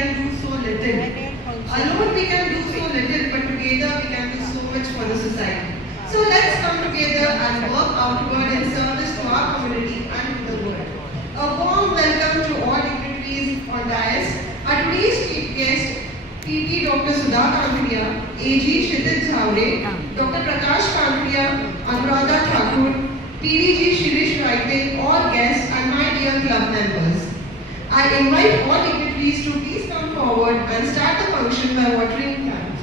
can do so little. Alone we can do so little, but together we can do so much for the society. So let's come together and work outward in service to our community and to the world. A warm welcome to all dignitaries on dais. Our today's chief guest, PT Dr. Sudha Kankuria, AG Kshitij Jhavre, Dr. Prakash Kankuria, Anuradha Thakur, PDG Shirish Raite, all guests and my dear club members. I invite all dignitaries to please come forward and start the function by watering plants.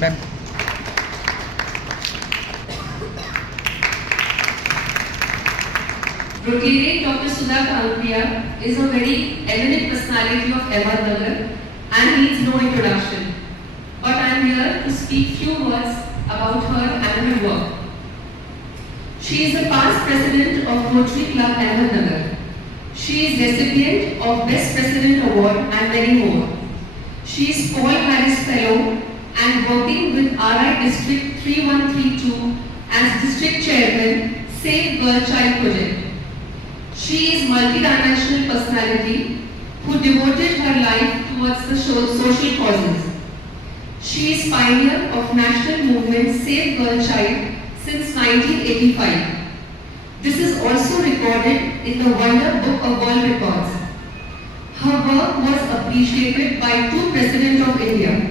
Ma'am. Rotarian Dr. Sudha Kankuria is a very eminent personality of Ahmednagar and needs no introduction. But I am here to speak few words about her and her work. She is a past president of Rotary Club Ahmednagar. She is recipient of Best President Award and many more. She is Paul Harris Fellow and working with RI District 3132 as District Chairman, Save Girl Child Project. She is multi-dimensional personality who devoted her life towards the social causes. She is pioneer of national movement Save Girl Child since 1985. This is also recorded in the Wonder Book of World Records. Her work was appreciated by two Presidents of India.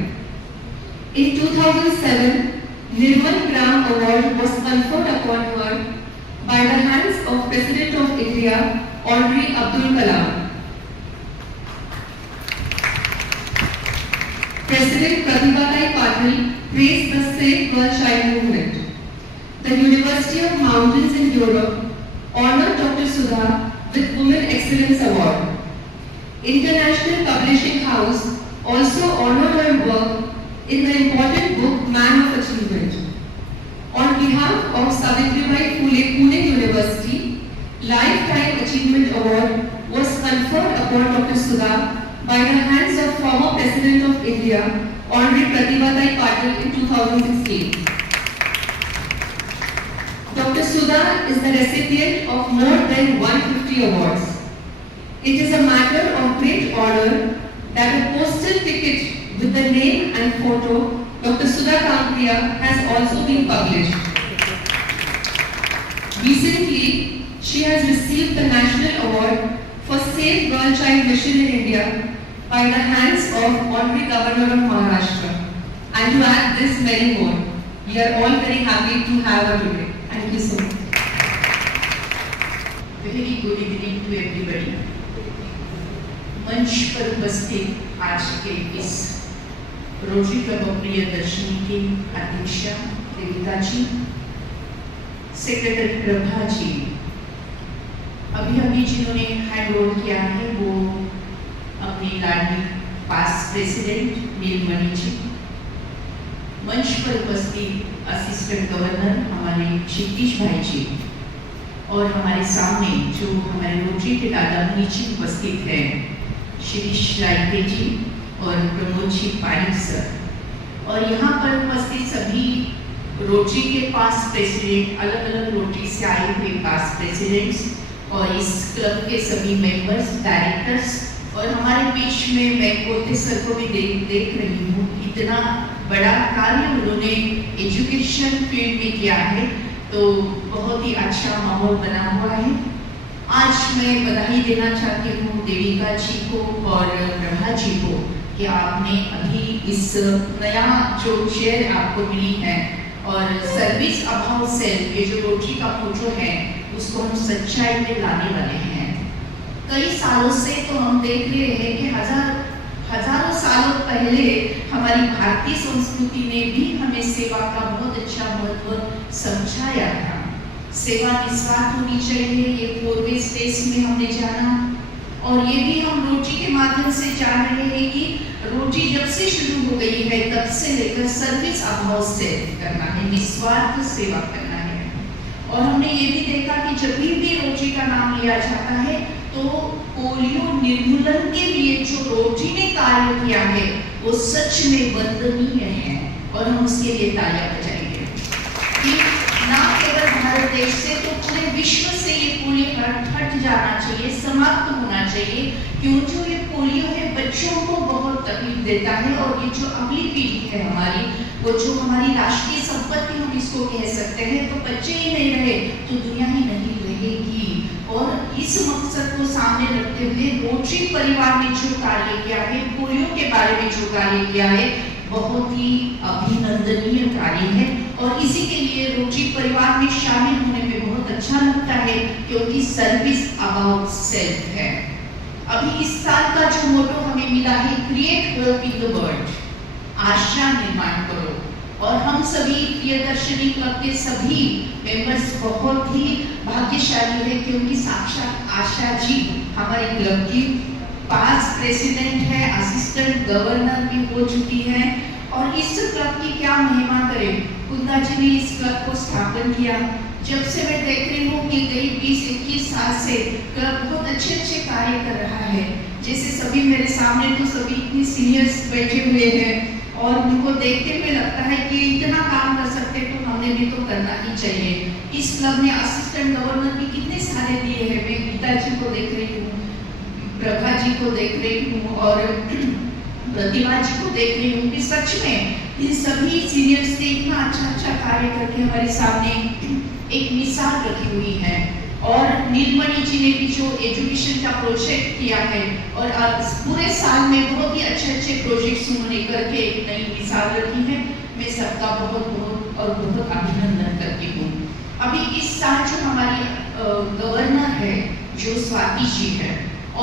In 2007, Nirmal Gram Award was conferred upon her by the hands of President of India, Honorary Abdul Kalam. President Pratibha Patil praised the Save Girl Child movement. The University of Mountains in Europe honored Dr. Sudha with Women Excellence Award. International Publishing House also honored her work in the important book Man of Achievement. On behalf of Savitribai Phule Pune University, Lifetime Achievement Award was conferred upon Dr. Sudha by the hands of former President of India, Honorary Pratibha Patil in 2016. Dr. Sudha is the recipient of more than 150 awards. It is a matter of great honor that a postal ticket with the name and photo Dr. Sudha Kankuria has also been published. Recently, she has received the National Award for Save Girl Child Mission in India by the hands of Honorary Governor of Maharashtra. And to add this, many more. We are all very happy to have her today. Thank you so much. Very good evening to everybody. मंच पर उपस्थित आज के इस rotary club of Priyadarshini की अध्यक्षा देविता जी, secretary Prabha ji, अभी जिन्होंने हैंड ओवर किया है वो अपनी लाडली पास्ट प्रेसिडेंट नीलमणि जी, मंच पर उपस्थित असिस्टेंट गवर्नर हमारे क्षितिज भाई जी और हमारे सामने जो हमारे रोटरी के दादा मुनि जी उपस्थित हैं, शिरीष राइते जी और प्रमोद जी पारिक सर, और यहाँ पर उपस्थित सभी रोटरी के पास प्रेसिडेंट, अलग अलग रोटरी से आए हुए पास प्रेसिडेंट्स और इस क्लब के सभी मेंबर्स, डायरेक्टर्स, और हमारे बीच में मैं कोते सर को भी देख रही हूँ। इतना बड़ा कार्य उन्होंने एजुकेशन फील्ड में किया है, तो बहुत ही अच्छा माहौल बना हुआ है। आज मैं बधाई देना चाहती हूँ देविका जी को और प्रभा जी को कि आपने अभी इस नया जो चेयर आपको मिली है और सर्विस अभाव से ये जो रोटरी का फोटो है उसको हम सच्चाई में लाने वाले हैं। कई सालों से तो हम देख रहे हैं कि हजारों सालों पहले हमारी भारतीय संस्कृति ने भी हमें सेवा का बहुत अच्छा महत्व समझाया था। सेवा निस्वार्थ होनी चाहिए, ये 4 वे स्पेस में हमने जाना, और ये भी हम रोटरी के माध्यम से जान रहे हैं कि रोटरी रोटी जब से शुरू हो गई है तब से लेकर सर्विस अभाव से करना है, निस्वार्थ सेवा करना है। और हमने ये भी देखा कि जब भी रोटी का नाम लिया जाता है तो पोलियो निर्मूलन के लिए जो रोटी ने कार्य किया है वो सच में वंदनीय है और हम उसके लिए तालियां बजाएंगे कि ना केवल भारत देश से तो पूरे विश्व से ये पोलियो हट जाना चाहिए, समाप्त होना चाहिए। क्यों? जो ये पोलियो है बच्चों को बहुत तकलीफ देता है और ये जो अगली पीढ़ी है हमारी, वो जो हमारी राष्ट्रीय संपत्ति हम इसको कह सकते हैं, तो बच्चे ही नहीं रहे तो दुनिया ही नहीं रहेगी। और इस मकसद को सामने रखते हुए रोटरी परिवार ने जो कार्य किया है, पोलियो के बारे में जो कार्य किया है, बहुत ही अभिनंदनीय कार्य है। और इसी के लिए रोटरी परिवार में शामिल होने में बहुत अच्छा लगता है क्योंकि सर्विस अबाउट सेल्फ है। अभी इस साल का जो मोटो हमें मिला है, create hope in the world, आशा निर्माण करो। और हम सभी प्रियदर्शनी क्लब के सभी मेंबर्स बहुत ही भाग्यशाली है क्योंकि साक्षात आशा जी हमारे क्लब की पास प्रेसिडेंट है, असिस्टेंट गवर्नर भी हो चुकी है। और इस क्लब की क्या महिमा करें, कुंदा जी ने इस क्लब को स्थापन किया। जब से मैं देख रही हूँ कि करीब 20-21 साल से क्लब बहुत अच्छे अच्छे कार्य कर रहा है। जैसे सभी मेरे सामने तो सभी इतने सीनियर्स बैठे हुए हैं और उनको देखते हुए लगता है कि इतना काम कर सकते तो हमने भी तो करना ही चाहिए। इस क्लब ने असिस्टेंट गवर्नर भी कितने सारे दिए हैं। मैं गीता जी को देख रही हूँ, प्रभा जी को देख रही हूँ और प्रतिमा जी को देख रही हूँ कि सच में इन सभी सीनियर्स ने इतना अच्छा कार्य करके हमारे सामने एक मिसाल रखी हुई है। और नीलमणि जी ने भी जो एजुकेशन का प्रोजेक्ट किया है और पूरे साल में बहुत ही अच्छे प्रोजेक्ट्स उन्होंने करके एक नई मिसाल रखी है। मैं सबका बहुत बहुत और बहुत अभिनंदन करती हूँ। अभी इस साल जो हमारी गवर्नर है जो स्वाति जी है,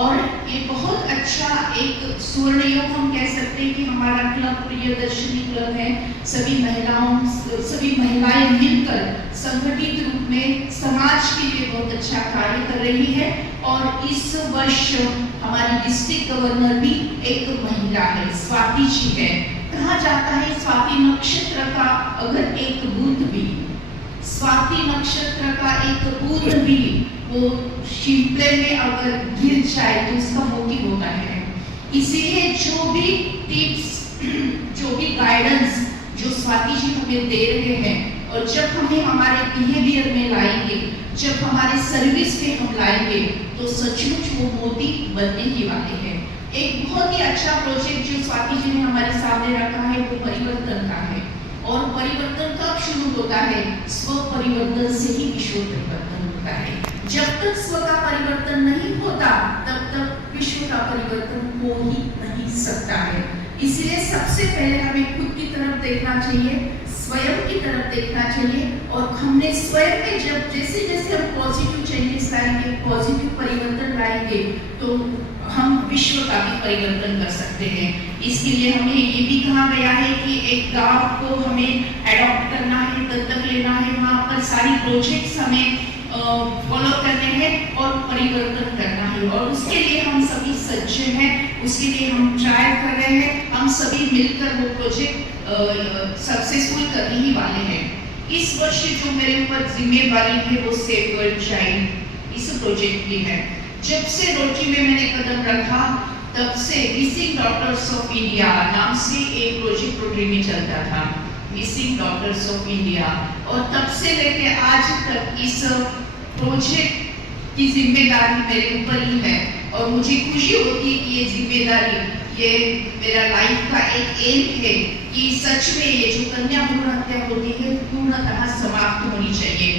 और ये बहुत अच्छा एक स्वर्ण योग हम कह सकते हैं कि हमारा क्लब प्रियदर्शनी क्लब है। सभी महिलाएं मिलकर संगठित रूप में समाज के लिए बहुत अच्छा कार्य कर रही है। और इस वर्ष हमारी डिस्ट्रिक्ट गवर्नर भी एक महिला है, स्वाति जी है। कहा जाता है स्वाति नक्षत्र का अगर एक बूंद भी, स्वाति नक्षत्र का एक बूंद भी वो शिपले में अगर गिर जाए तो उसका मोती होता है। इसीलिए जो भी टिप्स, जो भी गाइडेंस जो स्वाति जी हमें दे रहे हैं और जब हमें हमारे बिहेवियर में लाएंगे, जब हमारे सर्विस में हम लाएंगे तो सचमुच वो मोती बनने ही वाले हैं। एक बहुत ही अच्छा प्रोजेक्ट जो स्वाति जी ने हमारे सामने रखा है वो परिवर्तन का है। और परिवर्तन कब शुरू होता है? स्व परिवर्तन से ही विश्व परिवर्तन होता है। जब तक स्व का परिवर्तन नहीं होता तब तक विश्व का परिवर्तन हो ही नहीं सकता है। इसलिए सबसे पहले हमें खुद की तरफ देखना चाहिए, स्वयं की तरफ देखना चाहिए। और हमने स्वयं में जब जैसे जैसे हम पॉजिटिव चेंजेस लाएंगे, पॉजिटिव परिवर्तन लाएंगे तो हम विश्व का भी परिवर्तन कर सकते हैं। इसके लिए हमें ये भी कहा गया है कि एक गांव को हमें एडॉप्ट करना है, दत्तक लेना है, वहाँ पर सारी प्रोजेक्ट्स हमें फॉलो करने हैं और परिवर्तन करना है। और उसके लिए हम सभी सज्ज हैं, उसके लिए हम ट्राई कर रहे हैं। हम सभी मिलकर वो प्रोजेक्ट सक्सेसफुल करने ही वाले हैं। इस वर्ष जो मेरे ऊपर जिम्मेवारी है वो सेव वर्ल्ड चाइल्ड इस प्रोजेक्ट की है। जब से रोटरी में मैंने कदम रखा तब से मिसिंग डॉटर्स ऑफ इंडिया नाम से एक प्रोजेक्ट रोटरी में चलता था, मिसिंग डॉटर्स ऑफ इंडिया। और तब से लेके आज तक इस प्रोजेक्ट की जिम्मेदारी मेरे ऊपर ही है। और मुझे खुशी होती है कि ये जिम्मेदारी, ये मेरा लाइफ का एक एम है कि सच में ये जो कन्या भ्रूण हत्या होती है पूर्णतः समाप्त होनी चाहिए।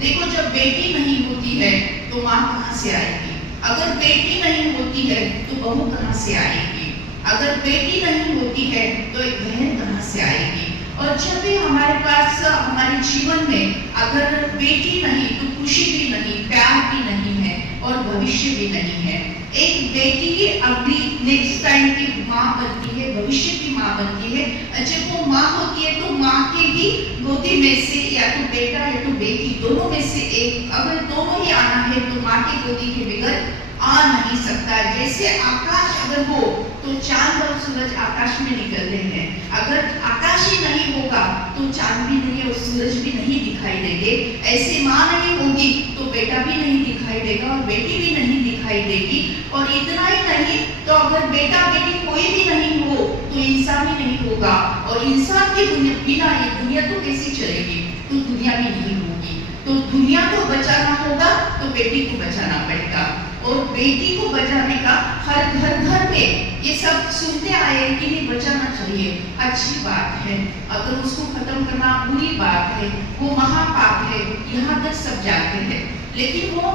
देखो, जब बेटी नहीं होती है तो माँ कहाँ से आएगी? अगर बेटी नहीं होती है तो बहू कहाँ से आएगी? अगर बेटी नहीं होती है तो एक बहन कहाँ से आएगी? और जब भी हमारे पास हमारे जीवन में अगर बेटी नहीं तो खुशी भी नहीं, प्यार भी नहीं है और भविष्य भी नहीं है। एक बेटी अगली नेक्स्ट टाइम की माँ बनती है, भविष्य की माँ बनती है। जब वो माँ होती है तो माँ के ही गोदी में से या तो बेटा या तो बेटी दोनों में से एक, अगर दोनों ही आना है तो माँ की गोदी के बगैर आ नहीं सकता। जैसे आकाश अगर हो तो चांद और सूरज आकाश में निकलते हैं, अगर आकाश ही नहीं होगा तो चांद भी नहीं और सूरज भी नहीं दिखाई देंगे। ऐसे माँ नहीं होगी तो बेटा भी नहीं दिखाई देगा और बेटी भी नहीं दिखाई देगी। और इतना ही नहीं तो अगर बेटा बेटी कोई भी नहीं हो तो इंसान भी नहीं होगा, और इंसान के बिना ये दुनिया तो कैसी चलेगी, तो दुनिया भी नहीं होगी। तो दुनिया को बचाना होगा तो बेटी को बचाना पड़ेगा, और बेटी को बचाने का हर घर में ये सब सुनते आए कि नहीं बचाना चाहिए, अच्छी बात है। अगर उसको खत्म करना बुरी बात है, वो महापाप है, यहाँ तक सब जानते हैं। लेकिन वो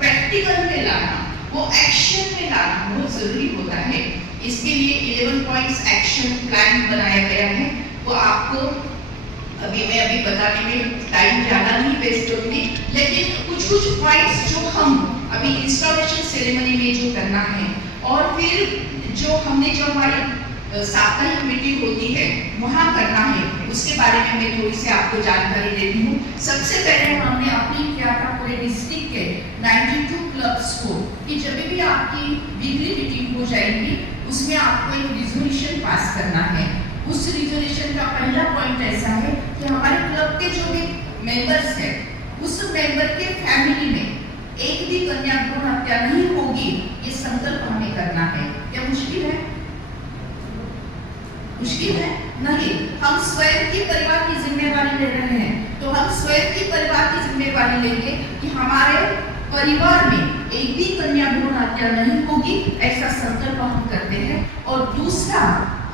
प्रैक्टिकल में लाना, वो एक्शन में लाना बहुत जरूरी होता है। इसके लिए 11 पॉइंट्स एक्शन प्लान बनाया गया है। वो आपको अभी बताने में टाइम ज़्यादा नहीं वेस्ट होगी, लेकिन कुछ पॉइंट्स जो हम अभी इंस्टॉलेशन सेरेमनी में जो करना है, और फिर जो हमारी साप्ताहिक मीटिंग होती है वहाँ करना है, उसके बारे में मैं थोड़ी सी आपको जानकारी देती हूँ। सबसे पहले हमने अपील किया था पूरे डिस्ट्रिक्ट के 92 क्लब्स को कि जब भी आपकी वीकली मीटिंग हो जाएगी उसमें आपको एक रिजोल्यूशन पास करना है। उस रिजोल्यूशन का पहला पॉइंट ऐसा है कि हमारे क्लब के जो भी मेंबर्स हैं उस मेंबर के फैमिली में एक भी कन्या भ्रूण हत्या नहीं होगी, ये संकल्प हमें करना है। क्या मुश्किल है? मुश्किल है नहीं। हम स्वयं की परिवार की जिम्मेवारी ले रहे हैं, तो हम स्वयं की परिवार की जिम्मेवारी लेंगे कि हमारे परिवार में एक भी कन्या भ्रूण हत्या नहीं होगी, ऐसा संकल्प हम करते हैं। और दूसरा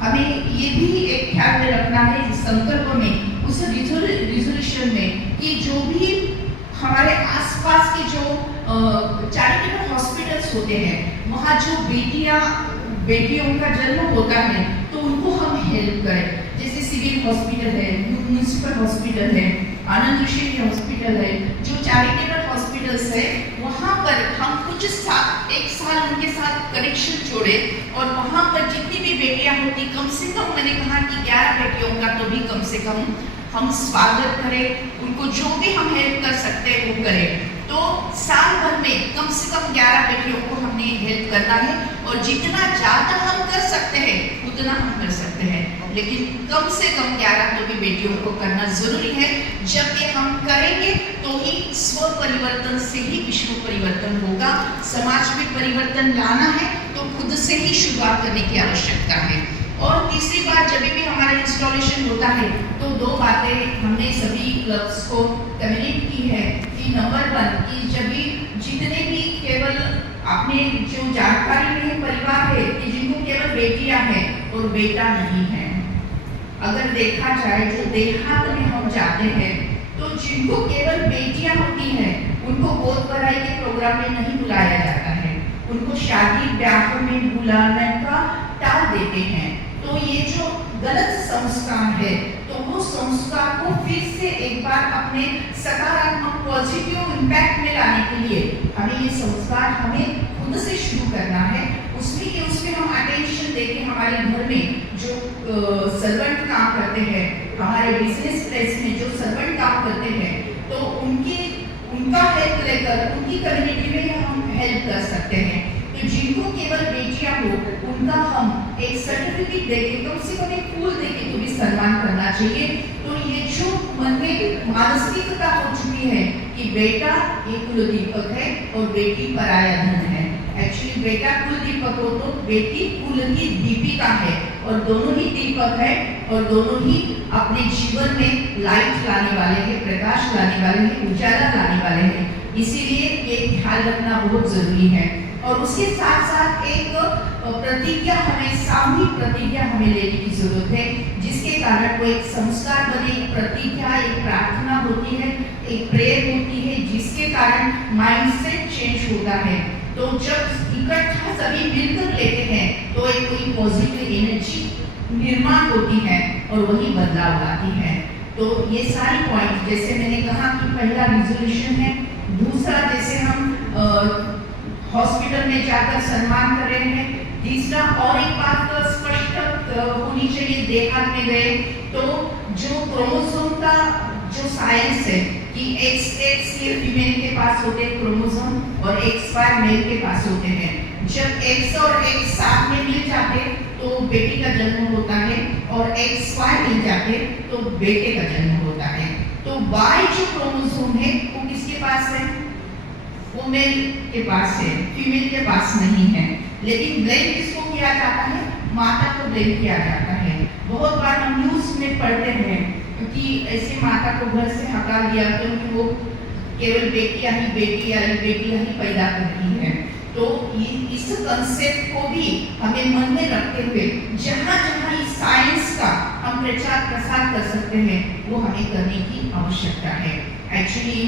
हमें ये भी एक ख्याल में रखना है इस संकल्प में, उस रिजोल्यूशन में, कि जो भी हमारे आसपास के जो चैरिटेबल हॉस्पिटल्स होते हैं वहाँ जो बेटियों का जन्म होता है तो उनको हम हेल्प करें। जैसे सिविल हॉस्पिटल है, म्यूनिसिपल हॉस्पिटल है, आनंद ऋषि हॉस्पिटल है, जो चैरिटेबल हॉस्पिटल्स है वहाँ पर हम कुछ एक साल उनके साथ कनेक्शन जोड़े, और वहाँ पर जितनी भी बेटियाँ होती, कम से कम मैंने कहा कि 11 बेटियों का तो भी कम से कम हम स्वागत करें, उनको जो भी हम हेल्प कर सकते हैं वो करें। तो साल भर में कम से कम 11 बेटियों को हमने हेल्प करना है, और जितना ज़्यादा हम कर सकते हैं उतना हम कर सकते हैं, लेकिन कम से कम 11 तो भी बेटियों को करना जरूरी है। जब ये हम करेंगे तो ही स्व परिवर्तन से ही विश्व परिवर्तन होगा। समाज में परिवर्तन लाना है तो खुद से ही शुरुआत करने की आवश्यकता है। और तीसरी बात, जब भी हमारा इंस्टॉलेशन होता है तो 2 बातें हमने सभी क्लब्स को कम्युनिकेट की है कि नंबर 1 कि जब भी जितने भी केवल आपने जो जानकारी में परिवार है कि जिनको केवल बेटियां हैं और बेटा नहीं है, अगर देखा जाए जो देहात में हम जाते हैं तो जिनको केवल बेटियां होती हैं उनको गोद भराई के प्रोग्राम में नहीं बुलाया जाता है, उनको शादी ब्याह में बुलाने का टाल देते हैं। तो ये जो गलत संस्कार है तो वो संस्कार को फिर से एक बार अपने सकारात्मक पॉजिटिव इम्पैक्ट में लाने के लिए हमें ये संस्कार हमें खुद से शुरू करना है। उसमें हम अटेंशन देके हमारे घर में जो सर्वेंट काम करते हैं, हमारे बिजनेस प्लेस में जो सर्वेंट काम करते हैं, तो उनका हेल्प लेकर उनकी कम्युनिटी में हम हेल्प कर सकते हैं। तो जिनको केवल बेटियां हो उनका हम एक सर्टिफिकेट देके, कम से कम एक फूल देके तो भी सम्मान करना चाहिए। तो ये जो मन में मानसिकता हो चुकी है कि बेटा एक कुल दीपक है और बेटी पराया धन है, एक्चुअली बेटा कुल दीपक हो तो बेटी कुल की दीपिका है, और दोनों ही दीपक है और दोनों ही अपने जीवन में लाइट लाने वाले हैं, प्रकाश लाने वाले हैं, उजाला लाने वाले हैं। इसीलिए ये ख्याल रखना बहुत जरूरी है। और उसके साथ साथ एक प्रतिज्ञा हमें, सामूहिक प्रतिज्ञा हमें लेने की जरूरत है, जिसके कारण वो एक संस्कार बने, एक प्रतिज्ञा, एक प्रार्थना होती है, एक प्रेयर होती है, जिसके कारण माइंडसेट चेंज होता है। तो जब इकट्ठा सभी मिलकर लेते हैं तो एक कोई पॉजिटिव एनर्जी निर्माण होती है और वही बदलाव लाती है। तो ये सारी पॉइंट, जैसे मैंने कहा कि पहला रिजोल्यूशन है, दूसरा जैसे हम हॉस्पिटल में जाकर सम्मान कर रहे हैं, तीसरा और एक बात स्पष्ट नीचे ये देहात में गए तो जो क्रोमोसोम का जो साइंस है कि XX ये फीमेल के पास होते हैं क्रोमोसोम और XY मेल के पास होते हैं। जब X और X साथ में मिल जाते तो बेटी का जन्म होता है और XY मिल जाते तो बेटे का जन्म होता है। तो Y जो क्रोमोसोम है वो किसके पास है? वो मेल के पास है, फीमेल के पास नहीं है। लेकिन ब्लेम किसको किया जाता है? माता को ब्लेम किया जाता है। बहुत बार हम न्यूज़ में पढ़ते हैं कि ऐसे माता को घर से हटा दिया क्योंकि वो केवल बेटियां ही पैदा कर रही है। तो इस कंसेप्ट को भी हमें मन में रखते हुए जहाँ जहाँ इस साइंस का हम प्रचार प्रसार कर सकते हैं वो हमें करने की आवश्यकता है। एक्चुअली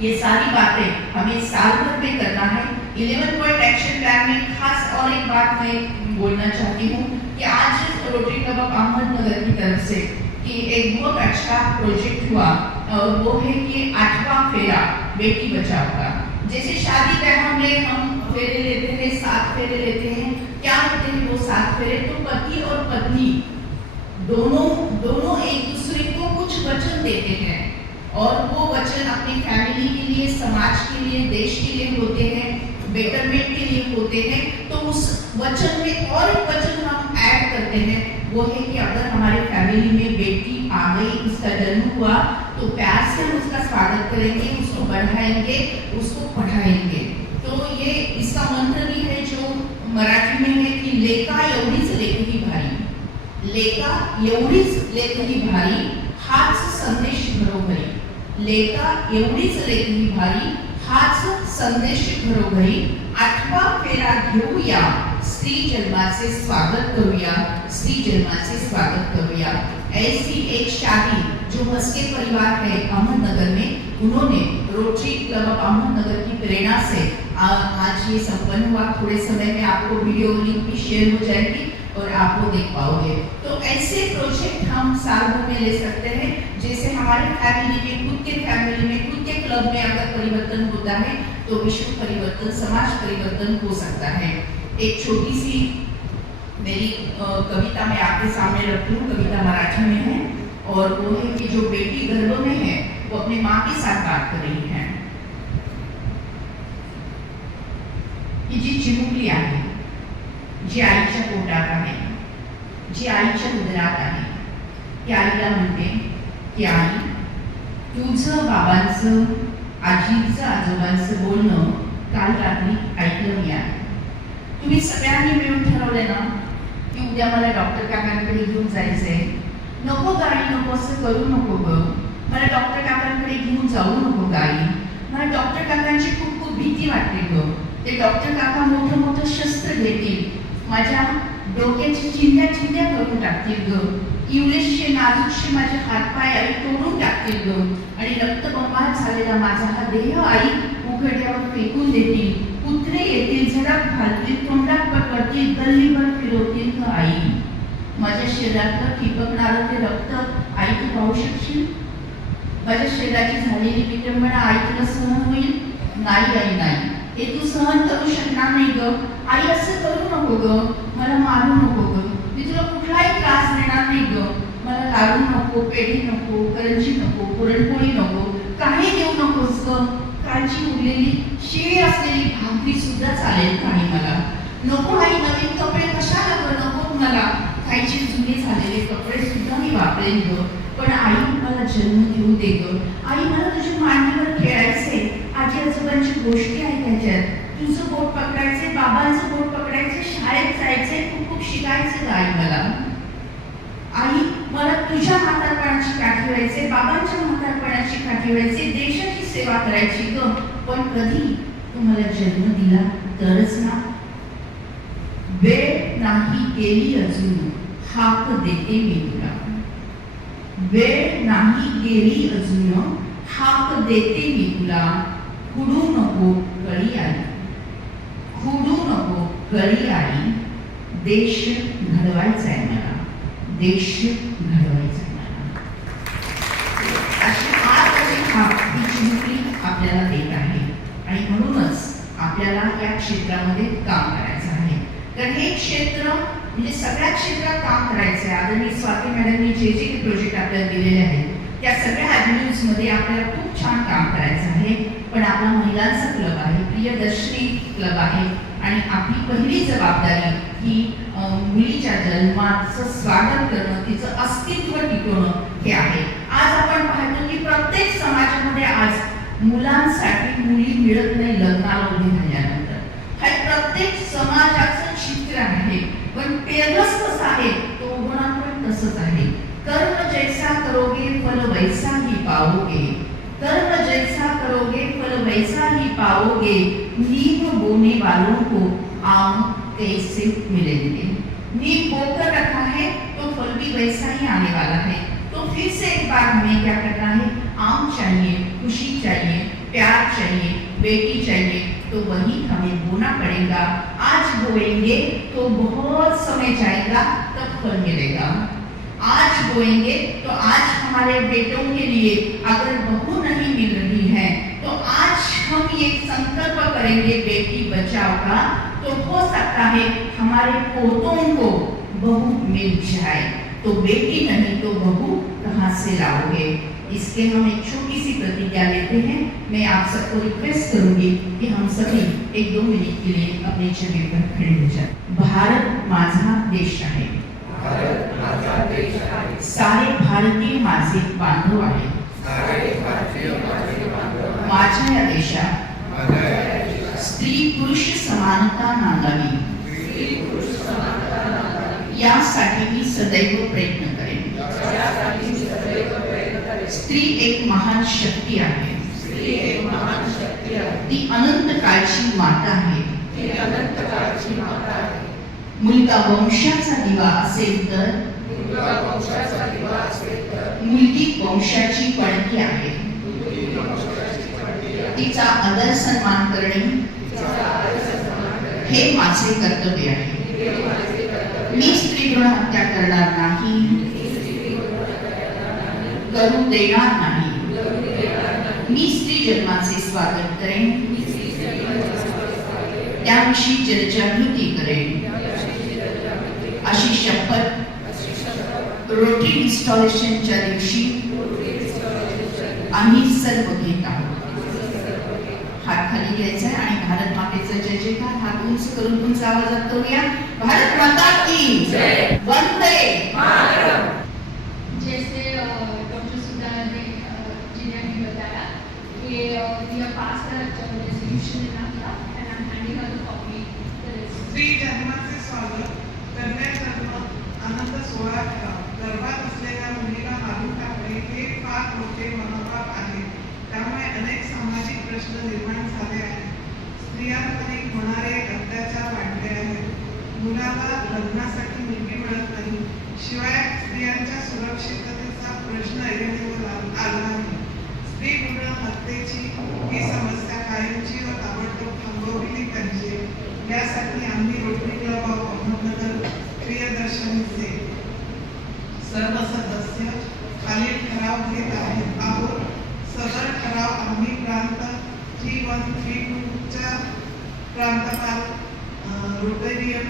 ये सारी बातें हमें साल भर में करना है। 11 पॉइंट एक्शन प्लान में खास और एक बात मैं बोलना चाहती हूँ कि आज रोटरी क्लब ऑफ अहमदनगर की तरफ से कि एक बहुत अच्छा प्रोजेक्ट हुआ और वो है कि 8वां फेरा बेटी बचाओ का। जैसे शादी ब्याह में हम फेरे लेते हैं, 7 फेरे लेते हैं। क्या होते हैं वो 7 फेरे? तो पति और पत्नी दोनों एक दूसरे को कुछ वचन देते हैं और वो वचन अपनी फैमिली के लिए, समाज के लिए, देश के लिए होते हैं, बेटरमेंट के लिए होते हैं। तो उस वचन में और एक वचन हम ऐड करते हैं, वो है कि अगर हमारे फैमिली में बेटी आ गई, उसका जन्म हुआ तो प्यार से हम उसका स्वागत करेंगे, उसको बढ़ाएंगे, उसको पढ़ाएंगे। तो ये इसका मंत्र भी है जो मराठी में है कि लेका एवढीच लेकरी भारी, लेका एवढीच लेकरी भारी, हाच संदेश घरोघरी। लेका एवढीच लेकरी भारी, हाच संदेश घरोघरी। 8वां फेरा घेऊया, स्त्री जन्माचे स्वागत करूया, स्त्री जन्माचे स्वागत करूया। ऐसी एक शादी जो मस्के परिवार है अहमदनगर में, उन्होंने रोटरी क्लब ऑफ अहमदनगर की प्रेरणा से आज ये संपन्न हुआ। थोड़े समय में आपको वीडियो लिंक भी शेयर हो जाएगी और आप वो देख पाओगे। तो ऐसे प्रोजेक्ट हम साल भर में ले सकते हैं। जैसे हमारे फैमिली में, खुद के फैमिली में, खुद के क्लब में अगर परिवर्तन होता है तो विश्व परिवर्तन, समाज परिवर्तन हो सकता है। एक छोटी सी मेरी कविता मैं आपके सामने रखती हूँ। कविता मराठी में है और वो है कि जो बेटी गर्भ में है वो अपनी माँ के साथ बात कर रही है कि जी चिमुकली आहे, जी आईच्या पोटात आहे, जी आईच्या उदरात आहे, ती आईला म्हणते की आई, तुझं बाबांचं, आजीचं, आजोबांचं बोलणं काल रात्री ऐकलं मी आहे. तुम्ही सगळ्यांनी मिळून ठरवलं ना की उद्या मला डॉक्टर काकांकडे घेऊन जायचंय. नको गाडी, नको असं करू नको ग, मला डॉक्टर काकांकडे घेऊन जाऊ नको गाडी. मला डॉक्टर काकांची खूप खूप भीती वाटते ग. ते डॉक्टर काका मोठं मोठं शस्त्र घेतील, माझ्या डोक्याची चिंध्या चिंध्या करून टाकतील ग. इवलेशे नाजूकशे माझे हातपाय आई तोडून टाकतील ग आणि रक्तबंबाळ झालेला माझा हा देह आई उघड्यावर फेकून देतील. कुत्रे येतील, झडप घालतील, तोंडात पकडतील, गल्लीभर फिरवतील ग आई. माझ्या शरीरातलं ठिपकणारं ते रक्त आई तू पाहू शकशील? माझ्या शरीराची झालेली विटंबना आई तुला सहन होईल? नाही आई नाही, हे तू सहन करू शकणार नाही ग. आई असं करू नको ग, मला मारू नको ग, मी तुला कुठलाही त्रास देणार नाही ग. मला लाडू नको, पेढी नको, करंजी नको, पुरणपोळी नको, काही देऊ नकोस ग. कालची उरलेली शिळी असलेली भाकरी सुद्धा चालेल काही मला. नको आई, नवीन कपडे कशाला ग, नको मला. खायचे जुने झालेले कपडे सुद्धा मी वापरेन ग, पण आई मला जन्म देऊ दे ग. आई मला तुझ्या मांडीवर खेळायचे, आजी आजोबांची गोष्टी ऐकायच्यात, तुझं बोट पकडायचे, बाबांचं बोट पकडायचे, शाळेत जायचे, खूप खूप शिकायचं ग आई मला. आई मला तुझ्या म्हातारपणाची काठी व्हायचे, बाबांच्या म्हातारपणाची काठी व्हायचे, देशाची सेवा करायची ग. पण कधी तू मला जन्म दिला तरच ना. वेळ नाही गेली अजून, हाक देते मी तुला. वेळ नाही गेली अजून, हाक देते मी तुला. खुडू नको कळी आई, खुडू नको कळी आई. देश घडवायचा आहे मला, देश घडवायचा आहे मला. अशी ही चिमुकली आपल्याला देत आहे आणि म्हणूनच आपल्याला या क्षेत्रामध्ये काम करायचं आहे. कारण हे क्षेत्र म्हणजे सगळ्या क्षेत्रात काम करायचं आहे. आदरणीय स्वाती मॅडमनी जे जे प्रोजेक्ट आपल्याला दिलेले आहेत त्या सगळ्या ॲव्हेन्यूजमध्ये आपल्याला खूप छान काम करायचं आहे. पण आपला महिलांचा क्लब आहे, प्रियदर्शनी क्लब आहे आणि आपली पहिली जबाबदारी ही मुलीच्या जन्माचं स्वागत करणं, तिचं अस्तित्व टिकवणं हे आहे. आज आपण पाहतो की प्रत्येक समाजामध्ये आज मुलांसाठी मुली मिळत नाही लग्नाला उभी झाल्यानंतर. हे प्रत्येक समाजाचं चित्र आहे. पण पेरलंच कसं आहे तो उगवणार पण तसंच आहे. कर्म जैसा करोगे फल वैसा ही पाओगे. कर्म जैसा करोगे फल वैसा ही पाओगे. नीम बोने वालों को आम कैसे मिलेंगे. नीम बोकर रखा है तो फल भी वैसा ही आने वाला है. तो फिर से एक बार हमें क्या करना है, आम चाहिए, खुशी चाहिए, प्यार चाहिए, बेटी चाहिए, तो वही हमें बोना पड़ेगा. आज बोएंगे तो बहुत समय जाएगा तब फल मिलेगा. आज बोएंगे तो आज हमारे बेटों के लिए अगर बहू नहीं मिल रही है तो आज हम ये संकल्प करेंगे बेटी बचाओ का, तो हो सकता है हमारे पोतों को बहू मिल जाए. तो बेटी नहीं तो बहू कहाँ से लाओगे. इसके हम एक छोटी सी प्रतिज्ञा लेते हैं. मैं आप सबको रिक्वेस्ट करूंगी कि हम सभी 1-2 मिनट के लिए अपनी जगह पर खड़े हो जाएं. भारत माझा देश आहे. सारे भारतीय माझे बांधव आहेत. माझ्या या देशात स्त्री पुरुष समानता नांदावी यासाठी मी सदैव प्रयत्न करेन. स्त्री एक महान शक्ती आहे. ती अनंत काळची माता आहे. मुलगा वंशाचा दिवा असेल तर मुलगी वंशाची पणती आहे. तिचा आदर सन्मान करणे हे माझे कर्तव्य आहे. मी स्त्री भ्रूण हत्या करणार नाही, करू देणार नाही. मी स्त्री जन्माचे स्वागत करेन, त्याविषयी जनजागृती करेन अशी शपथ रोटरी इन्स्टॉलेशनच्या दिवशी आम्ही सर्व घेत आहोत. हात खाली घ्यायचा आहे आणि भारत मातेचा जय जयकार हात उंच करून तुमचा आवाजात करूया. भारत माता की जय. वंदे मातरम. जैसे डॉक्टर सुधा जी ने भी बताया कि we have passed that resolution in our club and I'm handing her the copy. स्त्री जन्माचे स्वागत, कन्या जन्म आनंद सोहळा करा. गर्भात असलेल्या मुलीला मारून टाकणे हे फार मोठे मनोभाव आहे. त्यामुळे अनेक सामाजिक प्रश्न निर्माण झाले आहेत. स्त्रियांवरील होणारे अत्याचार वाढले आहेत. मुलाला लग्नासाठी मुलगी मिळत नाही. शिवाय स्त्रियांच्या सुरक्षिततेचा प्रश्न ऐरणीवर आला आहे. स्त्री भ्रूण हत्येची ही समस्या कायमची व ताबडतोब थांबवली पाहिजे. यासाठी आम्ही रोटरी क्लब ऑफ अहमदनगर प्रियदर्शनीचे सर्व सदस्य खालील ठराव घेत आहोत. सदर ठराव आम्ही प्रांत 3132 च्या प्रांतपाल रोटेरियन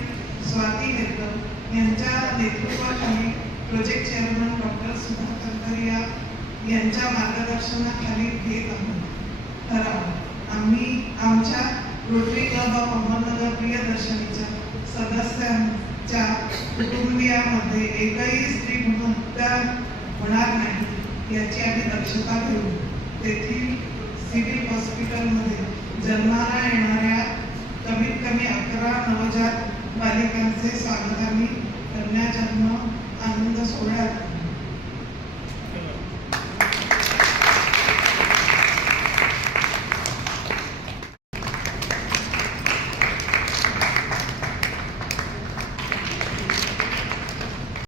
स्वाती हेरकर यांच्या नेतृत्वाखाली प्रोजेक्ट चेअरमन डॉक्टर सुधा कंकरिया यांच्या मार्गदर्शनाखाली घेत आहोत. ठराव आम्ही आमच्या रोटरी क्लब ऑफ अहमदनगर प्रियदर्शनीच्या सदस्यांच्या कुटुंबियांमध्ये एकही स्त्री भ्रूण हत्या होणार नाही याची आम्ही दक्षता घेऊ. तेथील सिव्हिल हॉस्पिटलमध्ये जन्माला येणाऱ्या कमीत कमी 11 नवजात बालिकांचे स्वागत आम्ही कन्या जन्म